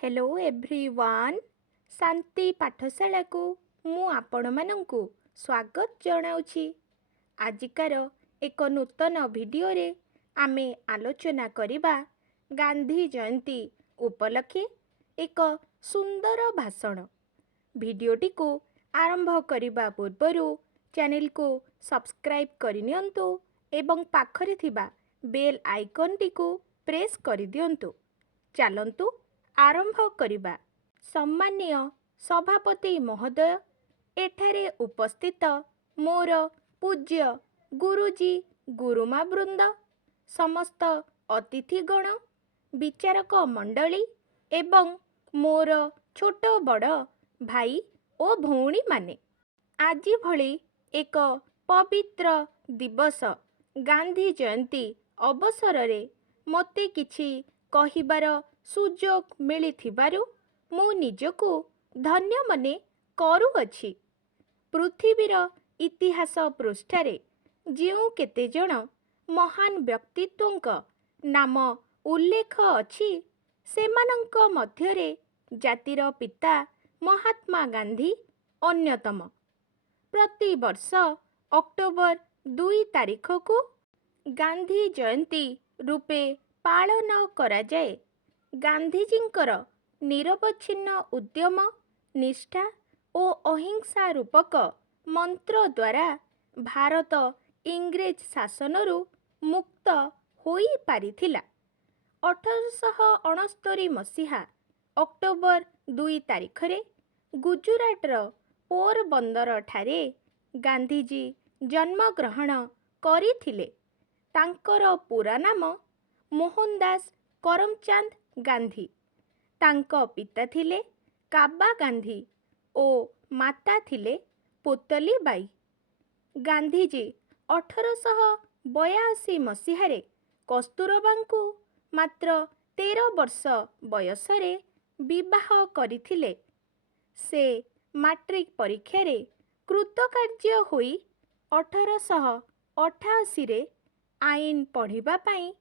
Hello everyone शांति पाठशाला को मु आपण मानंकु स्वागत जनाउछि। आजिकार एक नूतन वीडियो रे आमे आलोचना करिबा गांधी जयंती उपलक्षे एक सुंदर भाषण। वीडियोटी को आरंभ करिबा पूर्वरु चैनल को सब्सक्राइब करिनियंतु एवं पाखरे थिबा बेल आइकन टी को प्रेस करि दियंतु। चलंतु आरंभ करिबा। सम्मानीय सभापति महोदय, एठारे उपस्थित मोर पूज्य गुरुजी गुरुमा वृंद, समस्त अतिथिगण, विचारक मंडली एवं मोर छोट बड़ भाई ओ भौणी माने, आजि भली एक पवित्र दिवस गांधी जयंती अवसर रे मते किछि कहिबार सुजोग मिलिथिबारु मु निजको धन्य मने करूअछि। पृथिवीर इतिहास पृष्ठारे जेउ केते जण महान व्यक्तित्वंक नाम उल्लेख अछि, सेमानंक मध्यरे जातिर पिता महात्मा गांधी अन्यतम। प्रति वर्ष अक्टोबर 2 तारिख को गांधी जयंती रूपे पालन करा जाए। गांधीजींकर निरवच्छिन्न उद्यम, निष्ठा और अहिंसा रूपक मंत्र द्वारा भारत इंग्रेज शासनरु मुक्त होई पारिथिला। 1869 मसीहा अक्टोबर 2 तारिख रे गुजरातर पोरबंदर ठारे गांधीजी जन्म ग्रहण करिथिले। तांकर पूरा नाम मोहनदास करमचंद गांधी। तांको पिता थिले काबा गांधी ओ माता थिले पुतली बाई। गांधीजी 1882 मसीहारे कस्तूरबांकु मात्र 13 वर्ष बयसरे विवाह करिथिले। से मैट्रिक परीक्षा रे कृतकार्य होई 1888 रे आईन पढ़िबा पाई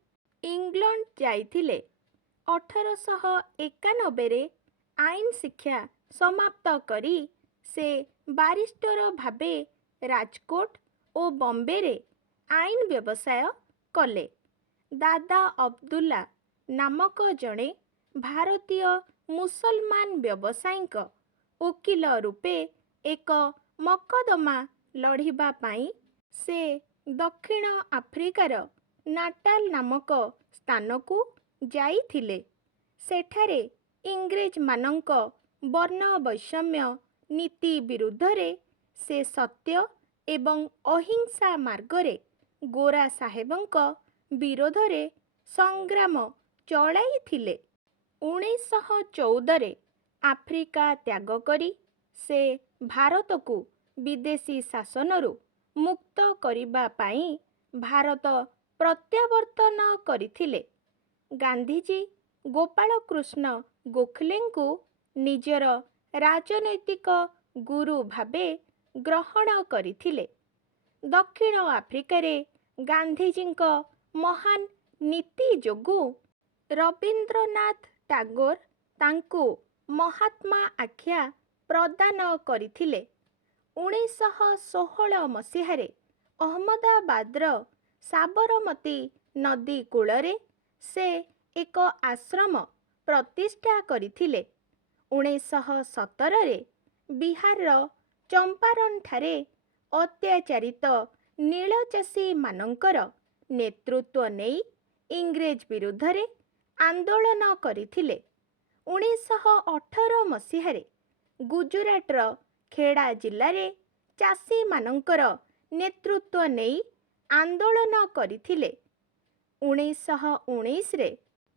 इंग्लैंड जाइथिले। 1891 रे आईन शिक्षा समाप्त करी से बारिस्टर भाबे राजकोट और बॉम्बे रे आईन व्यवसाय कले। दादा अब्दुल्ला नामक जड़े भारतीय मुसलमान व्यवसायीक वकील रूपे एक मकदमा लढ़िबा पाई से दक्षिण आफ्रिकार नाटाल नामक स्थान को जाइथिले। सेठारे इंग्रेज मानंक वर्ण वैषम्य नीति विरुद्ध रे से सत्य एवं अहिंसा मार्गरे गोरा साहेबंक विरोध रे संग्राम चलाइथिले। 1914 रे आफ्रिका त्याग करी से भारत को विदेशी शासनरु मुक्त करिबा पाई भारत प्रत्यावर्तन करिथिले। गांधीजी गोपाल कृष्ण गोखले को निजर राजनैतिक गुरु भाबे ग्रहण करिथिले। दक्षिण आफ्रिका रे गांधीजींक महान नीति जोगु रवींद्रनाथ टैगोर तांको महात्मा आख्या प्रदान करिथिले। 1916 मसीहारे अहमदाबादर साबरमती नदी कूलरे से एक आश्रम प्रतिष्ठा करिथिले। 1917 रे बिहार चंपारण ठारे अत्याचारित नीलचाषी मानंकर नेतृत्व नेई इंग्रेज विरुद्ध रे आंदोलन करिथिले। 1918 मसीहारे गुजरातर खेड़ा जिल्ला रे चाषी मानंकर नेतृत्व नेई आंदोलन करिथिले। 1919 रे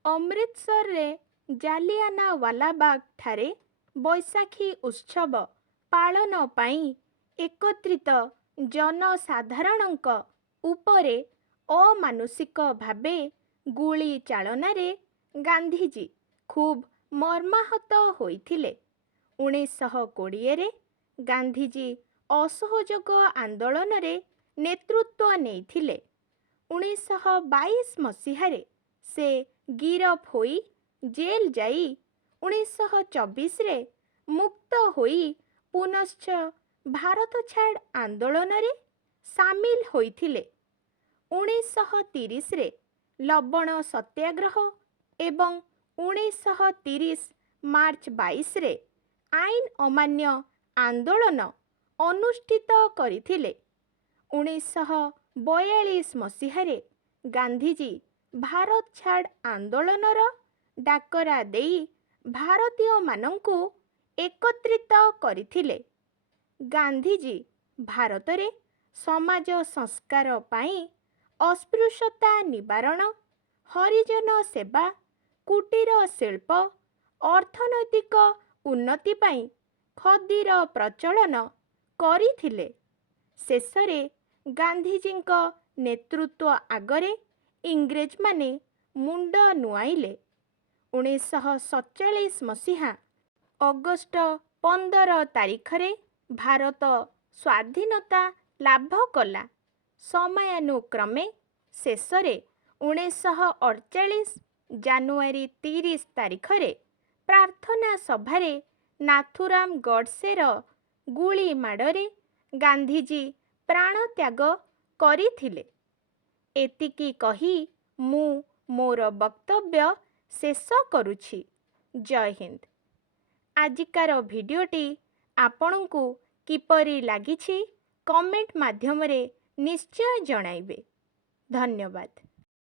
अमृतसर रे जालियानावालाबाग ठारे बैसाखी उत्सव पालन पाई एकत्रित जनसाधारणंक उपरे अमानुषिक भावे गुली चालनारे गांधीजी खूब मर्माहत होइथिले। 1920 रे गांधीजी असहयोग आंदोलन रे नेतृत्व नेइथिले। 1922 मसीहारे से गिरफ होई जेल जाई 1924ରେ ମୁକ୍ତ ହୋଇ ପୁନଶ୍ଚ ଭାରତ ଛାଡ଼ ଆନ୍ଦୋଳନରେ ସାମିଲ ହୋଇଥିଲେ। 1930ରେ ଲବଣ ସତ୍ୟାଗ୍ରହ ଏବଂ 1930 ମାର୍ଚ୍ଚ 22ରେ ଆଇନ ଅମାନ୍ୟ ଆନ୍ଦୋଳନ ଅନୁଷ୍ଠିତ କରିଥିଲେ। 1942 ମସିହାରେ ଗାନ୍ଧୀଜୀ ଭାରତ ଛାଡ଼ ଆନ୍ଦୋଳନର ଡାକରା ଦେଇ ଭାରତୀୟମାନଙ୍କୁ ଏକତ୍ରିତ କରିଥିଲେ। ଗାନ୍ଧୀଜୀ ଭାରତରେ ସମାଜ ସଂସ୍କାର ପାଇଁ ଅସ୍ପୃଶ୍ୟତା ନିବାରଣ, ହରିଜନ ସେବା, କୁଟୀର ଶିଳ୍ପ, ଅର୍ଥନୈତିକ ଉନ୍ନତି ପାଇଁ ଖଦୀର ପ୍ରଚଳନ କରିଥିଲେ। ଶେଷରେ ଗାନ୍ଧୀଜୀଙ୍କ ନେତୃତ୍ୱ ଆଗରେ ଇଂରେଜମାନେ ମୁଣ୍ଡ ନୁଆଁଇଲେ। 1947 ମସିହା ଅଗଷ୍ଟ 15 ତାରିଖରେ ଭାରତ ସ୍ୱାଧୀନତା ଲାଭ କଲା। ସମୟାନୁକ୍ରମେ ଶେଷରେ 1948 ଜାନୁଆରୀ 30 ତାରିଖରେ ପ୍ରାର୍ଥନା ସଭାରେ ନାଥୁରାମ ଗଡ଼ସେର ଗୁଳି ମାଡ଼ରେ ଗାନ୍ଧୀଜୀ ପ୍ରାଣତ୍ୟାଗ କରିଥିଲେ। ଏତିକି କହି ମୁଁ ମୋର ବକ୍ତବ୍ୟ ଶେଷ କରୁଛି। ଜୟ ହିନ୍ଦ। ଆଜିକାର ଭିଡ଼ିଓଟି ଆପଣଙ୍କୁ କିପରି ଲାଗିଛି କମେଣ୍ଟ ମାଧ୍ୟମରେ ନିଶ୍ଚୟ ଜଣାଇବେ। ଧନ୍ୟବାଦ।